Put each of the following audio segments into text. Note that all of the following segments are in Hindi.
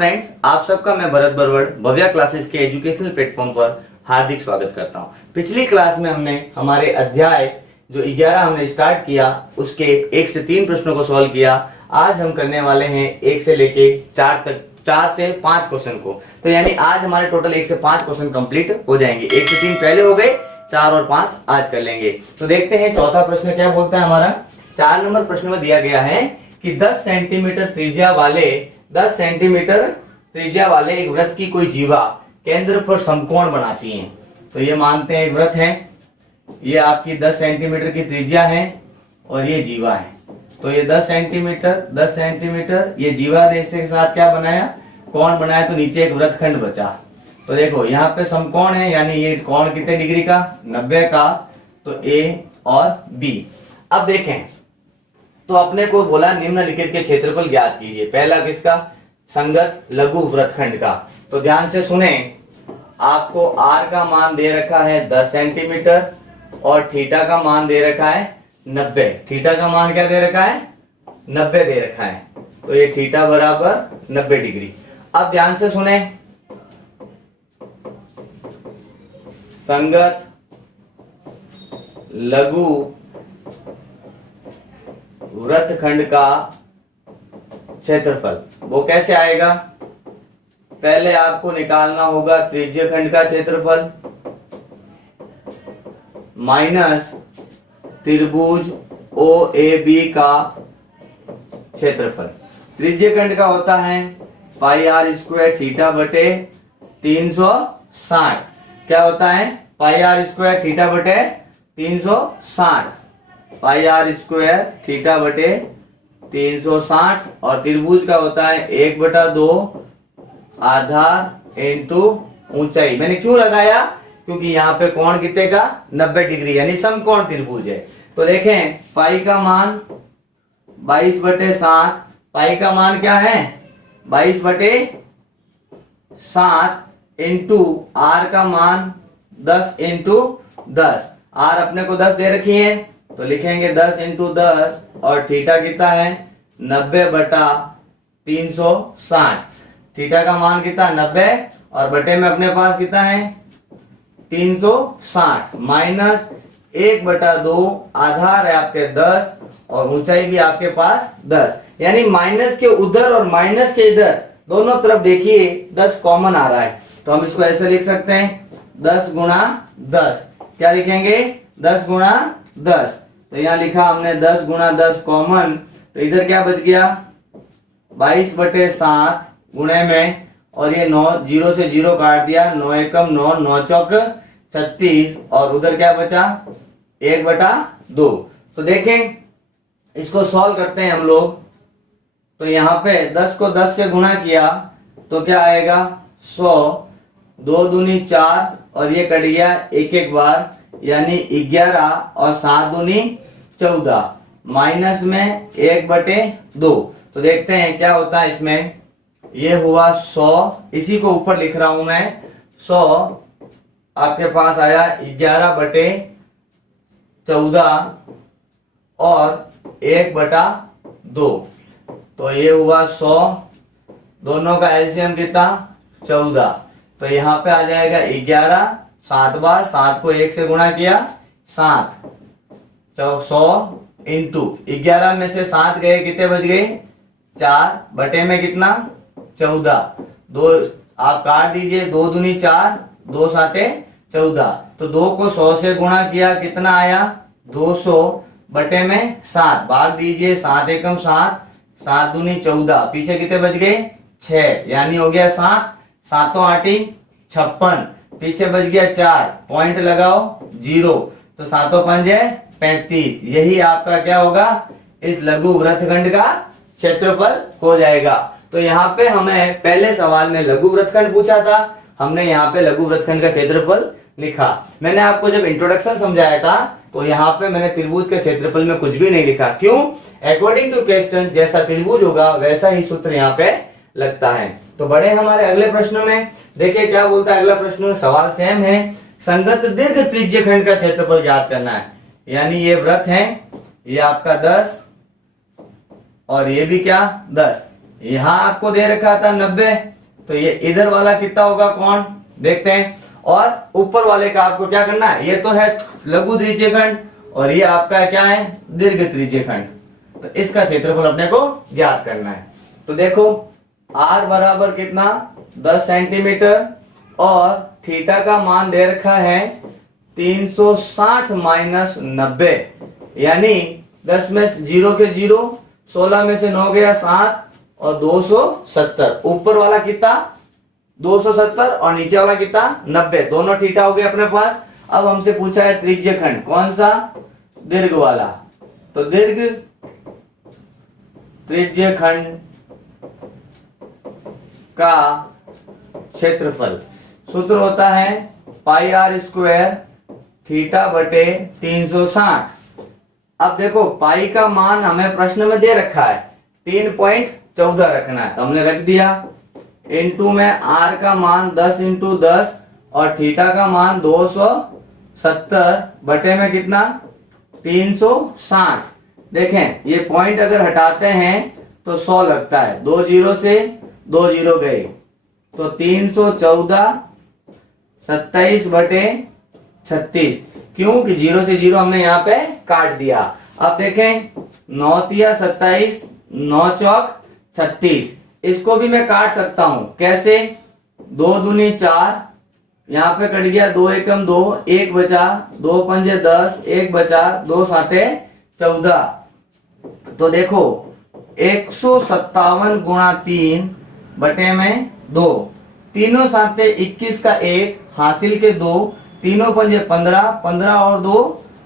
फ्रेंड्स, आप सबका मैं भरत बरवड़ भव्या क्लासेस के एजुकेशनल प्लेटफॉर्म पर हार्दिक स्वागत करता हूं। पिछली क्लास में हमने हमारे अध्याय जो 11 हमने स्टार्ट किया उसके 1 से 3 प्रश्नों को सॉल्व किया। आज हम करने वाले हैं 1 से लेके 4 तक 4 से 5 क्वेश्चन को। तो यानी आज हमारे टोटल 1 से 5 क्वेश्चन कंप्लीट हो जाएंगे। 1 से 3 पहले हो गए, 4 और 5 आज कर लेंगे। तो देखते हैं चौथा प्रश्न क्या बोलता है हमारा। 4 नंबर प्रश्न में दिया गया है कि 10 सेंटीमीटर त्रिज्या वाले एक वृत्त की कोई जीवा केंद्र पर समकोण बनाती है। तो ये मानते हैं एक वृत्त है, ये आपकी 10 सेंटीमीटर की त्रिज्या है और ये जीवा है। तो ये 10 सेंटीमीटर ये जीवा ने इसके साथ क्या बनाया, कोण बनाया, तो नीचे एक वृत्तखंड बचा। तो देखो यहाँ पे समकोण है, यानी ये कोण कितने डिग्री का, 90 का। तो ए और बी। अब देखें तो अपने को बोला निम्नलिखित के क्षेत्रफल ज्ञात कीजिए। पहला किसका, संगत लघु वृत्तखंड का। तो ध्यान से सुने, आपको आर का मान दे रखा है 10 सेंटीमीटर और थीटा का मान दे रखा है 90। थीटा का मान क्या दे रखा है, 90 दे रखा है। तो ये थीटा बराबर 90 डिग्री। अब ध्यान से सुने, संगत लघु वृत्तखंड का क्षेत्रफल वो कैसे आएगा। पहले आपको निकालना होगा त्रिज्यखंड का क्षेत्रफल माइनस त्रिभुज ओ ए बी का क्षेत्रफल। त्रिज्यखंड का होता है पाई आर स्क्वायर थीटा बटे 360। क्या होता है, पाई आर स्क्वायर थीटा बटे 360, पाई आर स्क्वायर थीटा बटे 360। और त्रिभुज का होता है 1/2 आधार इंटू ऊंचाई। मैंने क्यों लगाया, क्योंकि यहाँ पे कोण कितने का, 90 डिग्री, यानी समकोण त्रिभुज है। तो देखें पाई का मान 22/7, पाई का मान क्या है 22/7 इंटू आर का मान 10 इंटू 10। आर अपने को 10 दे रखी है, तो लिखेंगे 10 इंटू 10 और थीटा कितना है 90/360। थीटा का मान कितना 90 और बटे में अपने पास कितना है 360 माइनस 1/2 आधार है आपके 10 और ऊंचाई भी आपके पास 10। यानी माइनस के उधर और माइनस के इधर दोनों तरफ देखिए 10 कॉमन आ रहा है। तो हम इसको ऐसे लिख सकते हैं 10 गुणा 10। क्या लिखेंगे 10 गुणा 10। तो यहाँ लिखा हमने 10 गुणा 10 कॉमन, तो इधर क्या बच गया 22/7 गुणे में, और ये 9 0 से 0 काट दिया, 9 एकम 9, 9 चौक 36 और उधर क्या बचा 1/2। तो देखें इसको सॉल्व करते हैं हम लोग। तो यहाँ पे 10 को 10 से गुणा किया तो क्या आएगा 100, 2 दूनी 4 और ये कट गया एक बार, यानी 11 और 7 दूनी 14 माइनस में 1/2। तो देखते हैं क्या होता है इसमें। ये हुआ 100, इसी को ऊपर लिख रहा हूं मैं 100 आपके पास आया 11/14 और 1/2। तो ये हुआ 100, दोनों का एलसीएम कितना 14। तो यहाँ पे आ जाएगा 11 7 बार, 7 को 1 से गुणा किया 7, 100 इंटू 11 में से 7 गए, कितने बच गए 4 बटे में कितना 14। 2 आप काट दीजिए, 2 दूनी 4, 2 साते 14। तो 2 को 100 से गुणा किया, कितना आया 200 बटे में 7, भाग दीजिए 7 एकम 7, 7 दूनी 14, पीछे कितने बच गए 6, यानी हो गया 7, 7 8 56, पीछे बच गया 4, पॉइंट लगाओ 0, तो 7 5 35। यही आपका क्या होगा, इस लघु वृत्तखंड का क्षेत्रफल हो जाएगा। तो यहाँ पे हमें पहले सवाल में लघु वृत्तखंड पूछा था, हमने यहाँ पे लघु वृत्तखंड का क्षेत्रफल लिखा। मैंने आपको जब इंट्रोडक्शन समझाया था तो यहाँ पे मैंने त्रिभुज के क्षेत्रफल में कुछ भी नहीं लिखा। क्यों, अकॉर्डिंग टू क्वेश्चन जैसा त्रिभुज होगा वैसा ही सूत्र यहाँ पे लगता है। तो बड़े हमारे अगले प्रश्न में, देखिए क्या बोलता है अगला प्रश्न, सवाल सेम है। संगत दीर्घ त्रिज्यखंड का क्षेत्रफल ज्ञात करना है। यानी ये वृत्त है, ये आपका 10 और ये भी क्या 10। यहां आपको दे रखा था 90, तो ये इधर वाला कितना होगा कोण देखते हैं। और ऊपर वाले का आपको क्या करना है, ये तो है लघु त्रिज्यखंड और ये आपका क्या है दीर्घ त्रिज्यखंड, तो इसका क्षेत्रफल अपने को ज्ञात करना है। तो देखो r बराबर कितना 10 सेंटीमीटर और थीटा का मान दे रखा है 360 माइनस 90, यानी 10 में 0 के 0, 16 में से 9 गया 7 और 270। ऊपर वाला कितना 270 और नीचे वाला कितना 90, दोनों थीटा हो गए अपने पास। अब हमसे पूछा है त्रिज्यखंड कौन सा, दीर्घ वाला, तो दीर्घ त्रिज्यखंड का क्षेत्रफल सूत्र होता है पाई आर स्क्वायर थीटा बटे 360। अब देखो पाई का मान हमें प्रश्न में दे रखा है 3.14 रखना है, तो हमने रख दिया। इनटू में आर का मान 10 इंटू 10 और थीटा का मान 270 बटे में कितना 360। देखें ये पॉइंट अगर हटाते हैं तो 100 लगता है, 2 जीरो से 2 जीरो गए, तो 314 27 बटे 36, क्योंकि 0 से 0 हमने यहाँ पे काट दिया। अब देखें 9 तिया 27, 9 चौक 36, इसको भी मैं काट सकता हूं कैसे, 2 दूनी 4, यहाँ पे कट गया 2 एकम 2, 1 बचा, 2 पंजे 10, 1 बचा, 2 साते 14। तो देखो 157 गुणा 3 बटे में 2, तीनों साते 21 का 1 हासिल के 2, तीनों पंजे 15, 15 और 2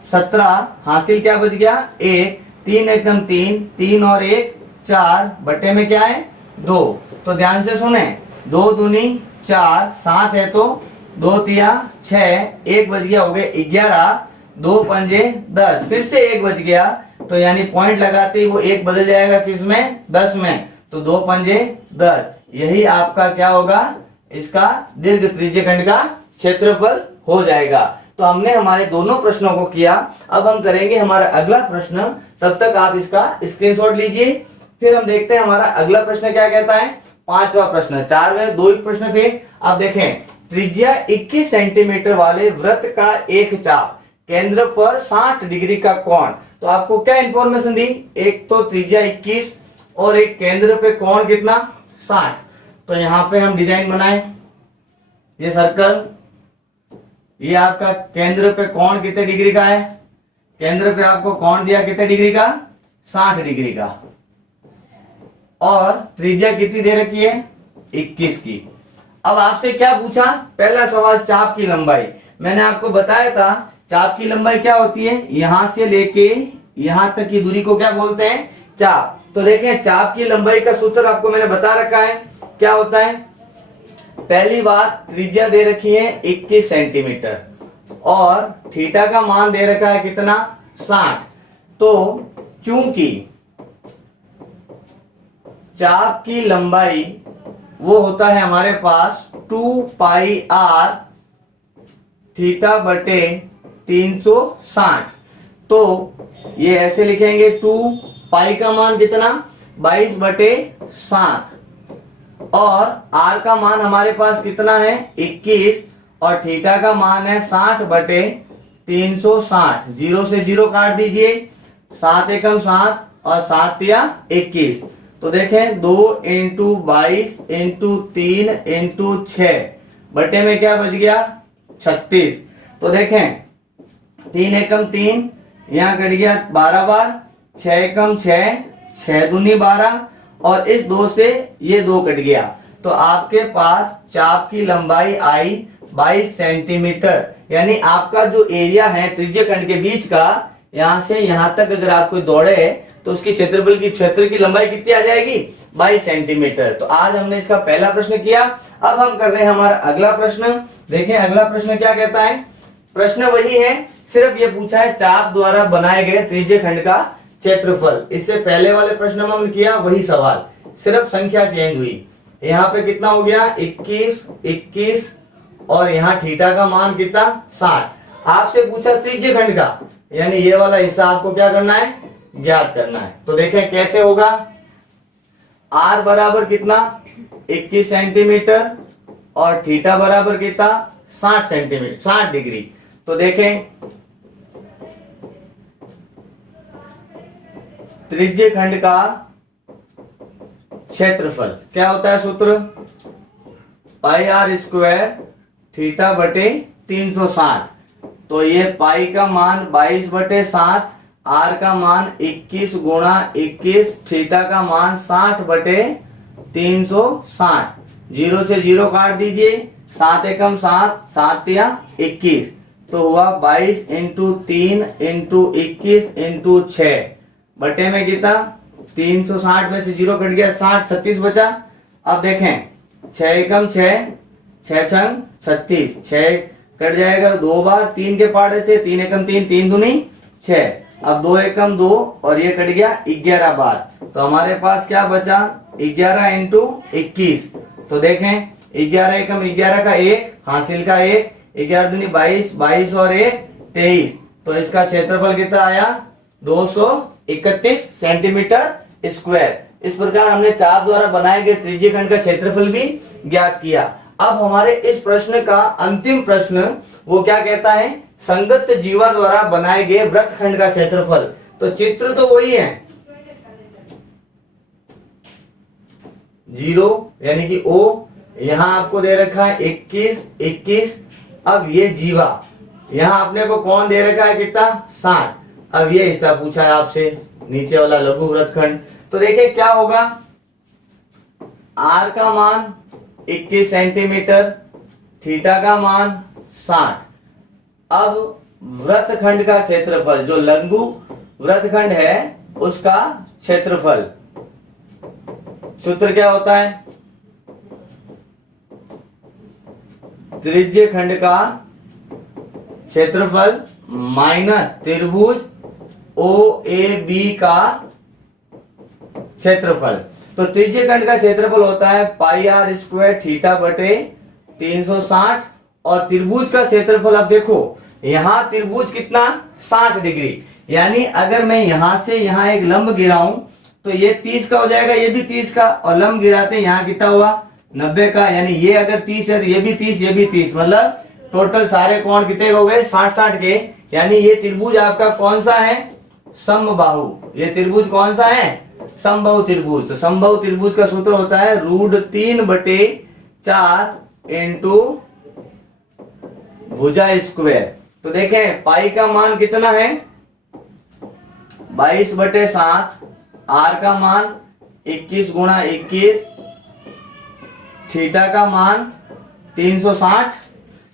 17, हासिल क्या बच गया 1, 3 एकम 3, 3 और 1 4 बटे में क्या है 2। तो ध्यान से सुने, 2 दूनी 4, 7 है तो 2 तिया 6, 1 बच गया, हो गए 11, 2 पंजे 10, फिर से 1 बच गया, तो यानी पॉइंट लगाते ही वो 1 बदल जाएगा किसमें 10 में, तो 2 पंजे 10, यही आपका क्या होगा इसका दीर्घ त्रिज्यखंड का क्षेत्रफल हो जाएगा। तो हमने हमारे दोनों प्रश्नों को किया। अब हम करेंगे हमारा अगला प्रश्न, तब तक आप इसका स्क्रीनशॉट लीजिए। फिर हम देखते हैं हमारा अगला प्रश्न क्या कहता है। पांचवा प्रश्न, 4 में 2 प्रश्न थे। आप देखें त्रिज्या 21 सेंटीमीटर वाले वृत्त का एक चाप, केंद्र पर 60 डिग्री का कोण। तो आपको क्या इंफॉर्मेशन दी, एक तो त्रिज्या 21 और एक केंद्र पे कोण कितना 60। तो यहां पे हम डिजाइन बनाए, ये सर्कल, ये आपका केंद्र पे कोण कितने डिग्री का है, केंद्र पे आपको कोण दिया कितने डिग्री का 60 डिग्री का, और त्रिज्या कितनी दे रखी है 21 की। अब आपसे क्या पूछा, पहला सवाल चाप की लंबाई। मैंने आपको बताया था चाप की लंबाई क्या होती है, यहां से लेके यहां तक की दूरी को क्या बोलते हैं चाप। तो देखें चाप की लंबाई का सूत्र आपको मैंने बता रखा है, क्या होता है, पहली बात त्रिज्या दे रखी है 21 सेंटीमीटर और थीटा का मान दे रखा है कितना 60। तो चूंकि चाप की लंबाई वो होता है हमारे पास 2 पाई आर थीटा बटे 360, तो ये ऐसे लिखेंगे 2 पाई का मान कितना 22 बटे 7 और आर का मान हमारे पास कितना है 21 और थीटा का मान है 60 बटे 360। 0 से 0 काट दीजिए, 7 एकम 7 और 7 या 21। तो देखें 2 इंटू 22 इंटू 3 इंटू 6 बटे में क्या बच गया 36। तो देखें 3 एकम 3, यहाँ कट गया 12 बार, 6 एकम 6, 6 दूनी 12 और इस 2 से ये 2 कट गया। तो आपके पास चाप की लंबाई आई 22 सेंटीमीटर, यानी आपका जो एरिया है त्रिज्यखंड के बीच का, यहां से यहां तक अगर आप कोई दौड़े तो उसकी क्षेत्रफल की क्षेत्र की लंबाई कितनी आ जाएगी 22 सेंटीमीटर। तो आज हमने इसका पहला प्रश्न किया। अब हम कर रहे हैं हमारा अगला प्रश्न। देखें अगला प्रश्न क्या कहता है, प्रश्न वही है, सिर्फ ये पूछा है चाप द्वारा बनाए गए त्रिज्यखंड का क्षेत्रफल। इससे पहले वाले प्रश्न में हमने किया वही सवाल, सिर्फ संख्या चेंज हुई। यहाँ पे कितना हो गया 21 21 और यहाँ थीटा का मान कितना 60। आपसे पूछा त्रिज्यखंड का, यानी ये वाला हिस्सा आपको क्या करना है ज्ञात करना है। तो देखें कैसे होगा, आर बराबर कितना 21 सेंटीमीटर और थीटा बराबर कितना 60 सेंटीमीटर 60 डिग्री। तो देखें त्रिज्य खंड का क्षेत्रफल क्या होता है सूत्र, पाई आर स्क्वायर थीटा बटे 360। तो ये पाई का मान 22/7, आर का मान 21 गुणा 21, थीटा का मान 60/360। 0 से 0 काट दीजिए, 7 एकम 7, 7 या 21, तो हुआ 22 इंटू 3 इंटू 21 इंटू 6 बटे में कितना 360 में से 0 कट गया 60, 36 बचा। अब देखें 6 एकम 6, 6 छंग 36, 6 कट जाएगा 2 बार 3 के पाड़े से, 3 एकम 3, 3 दूनी 6, अब 2 एकम 2 और ये कट गया 11 बार। तो हमारे पास क्या बचा 11 इंटू 21। तो देखें 11 एकम 11 का 1 हासिल का 1, 11 दूनी 22, 22 और 1 23। तो इसका क्षेत्रफल कितना आया 231 सेंटीमीटर स्क्वायर। इस प्रकार हमने चाप द्वारा बनाए गए त्रिज्यीय खंड का क्षेत्रफल भी ज्ञात किया। अब हमारे इस प्रश्न का अंतिम प्रश्न वो क्या कहता है, संगत जीवा द्वारा बनाए गए वृत्तखंड का क्षेत्रफल। तो चित्र तो वही है 0 यानी कि O, यहां आपको दे रखा है 21 21। अब ये जीवा यहां अपने को कौन दे रखा है कितना 60। अब ये हिस्सा पूछा है आपसे नीचे वाला लघु वृत्तखंड। तो देखिए क्या होगा, आर का मान 21 सेंटीमीटर, थीटा का मान 60। अब वृत्तखंड का क्षेत्रफल जो लघु वृत्तखंड है उसका क्षेत्रफल, सूत्र क्या होता है, त्रिज्य खंड का क्षेत्रफल माइनस त्रिभुज OAB का क्षेत्रफल। तो त्रिज्य खंड का क्षेत्रफल होता है पाई आर स्क्वायर थीटा बटे 360 और त्रिभुज का क्षेत्रफल अब देखो यहां त्रिभुज कितना 60 डिग्री, यानी अगर मैं यहां से यहां एक लंब गिराऊं तो ये 30 का हो जाएगा, ये भी 30 का, और लंब गिराते यहां कितना हुआ 90 का, यानी ये अगर 30 है तो ये भी 30 ये भी 30, मतलब टोटल सारे कोण कितने हो गए 60-60 के। यानी ये त्रिभुज आपका कौन सा है समबाहु, ये त्रिभुज कौन सा है समबाहु त्रिभुज। तो समबाहु त्रिभुज का सूत्र होता है √3/4 इंटू भुजा स्क्वायर। तो देखें पाई का मान कितना है 22/7, आर का मान 21 गुणा 21, थीटा का मान 360,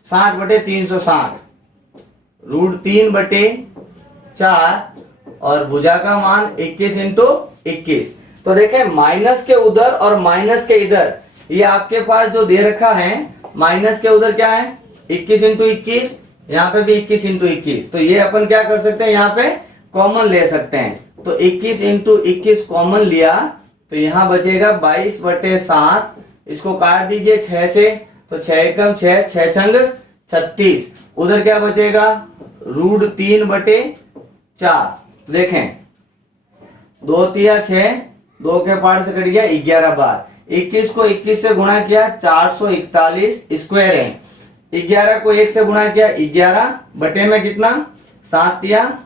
60/360, √3/4 और भुजा का मान 21 इंटू 21। तो देखें माइनस के उधर और माइनस के इधर ये आपके पास जो दे रखा है, माइनस के उधर क्या है 21 इंटू 21, यहाँ पे भी 21 इंटू 21। तो ये अपन क्या कर सकते हैं यहाँ पे कॉमन ले सकते हैं। तो 21 इंटू 21 कॉमन लिया तो यहाँ बचेगा 22/7, इसको काट दीजिए 6 से, तो 6 एकम 6, 6 छंग 36, उधर क्या बचेगा √3/4। देखें 2 तिया 6, 2 के पार से कट गया 11 बार, 21 को 21 से गुणा किया 441 स्क्वायर है, 11 को 1 से गुणा किया 11 बटे में कितना 7 तिया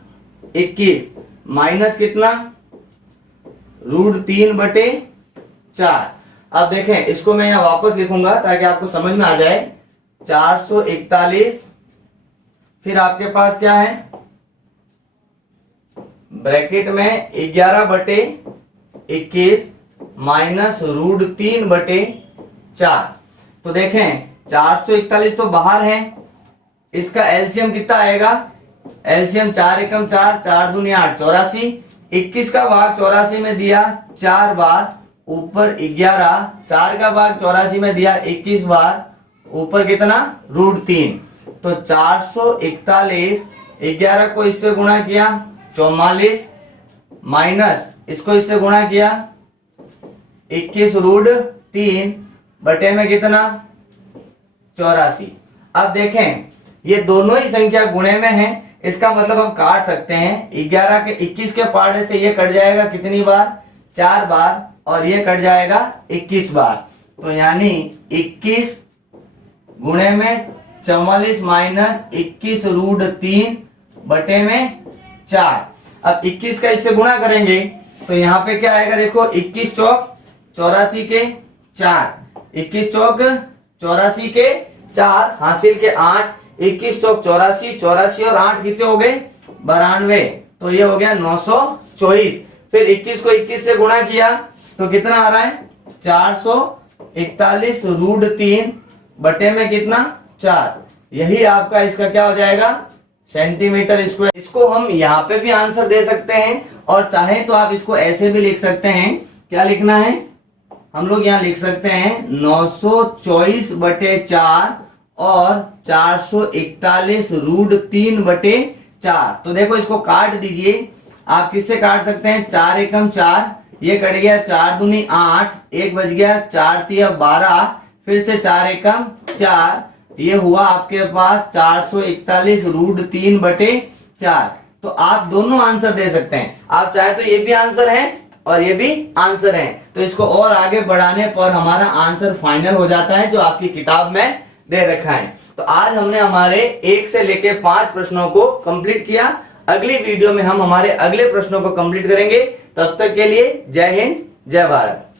21 माइनस कितना √3/4। अब देखें इसको मैं यहां वापस लिखूंगा ताकि आपको समझ में आ जाए, 441 फिर आपके पास क्या है ब्रैकेट में 11/21 माइनस √3/4। तो देखें 441 तो बाहर है, इसका एलसीएम कितना आएगा, एलसीएम 4 एकम 4, 4 दूनी 8, 84, 21 का भाग 84 में दिया 4 बार, ऊपर 11, 4 का भाग 84 में दिया 21 बार, ऊपर कितना √3। तो 441, 11 को इससे गुणा किया 44 माइनस इसको इससे गुणा किया 21 √3 बटे में कितना 84। अब देखें ये दोनों ही संख्या गुणे में है, इसका मतलब हम काट सकते हैं, 11 के 21 के पार्ट से ये कट जाएगा कितनी बार 4 बार, और ये कट जाएगा 21 बार, तो यानी 21 गुणे में 44 माइनस 21 रूट 3 बटे में 4। अब 21 का इससे गुणा करेंगे तो यहाँ पे क्या आएगा, देखो 21 चौक 84 के 4, 21 चौक 84 के 4 हासिल के 8, 21 चौक 84, 84 और 8 कितने हो गए 92, तो ये हो गया 924। फिर 21 को 21 से गुणा किया तो कितना आ रहा है 441 रूट 3 बटे में कितना 4, यही आपका इसका क्या हो जाएगा सेंटीमीटर स्क्वायर। इसको हम यहाँ पे भी आंसर दे सकते हैं और चाहे तो आप इसको ऐसे भी लिख सकते हैं। क्या लिखना है, हम लोग यहाँ लिख सकते हैं 924 बटे 4 और 441 रूट 3 बटे 4। तो देखो इसको काट दीजिए, आप किससे काट सकते हैं, 4 एकम 4, ये कट गया 4 दूनी 8, 1 बच गया 4 तिया 12, फिर से 4 एकम 4, ये हुआ आपके पास 441 रूट 3 बटे 4। तो आप दोनों आंसर दे सकते हैं, आप चाहे तो ये भी आंसर है और ये भी आंसर है, तो इसको और आगे बढ़ाने पर हमारा आंसर फाइनल हो जाता है जो आपकी किताब में दे रखा है। तो आज हमने हमारे 1 से लेके 5 प्रश्नों को कंप्लीट किया। अगली वीडियो में हम हमारे अगले प्रश्नों को कंप्लीट करेंगे। तब तक के लिए जय हिंद, जय भारत।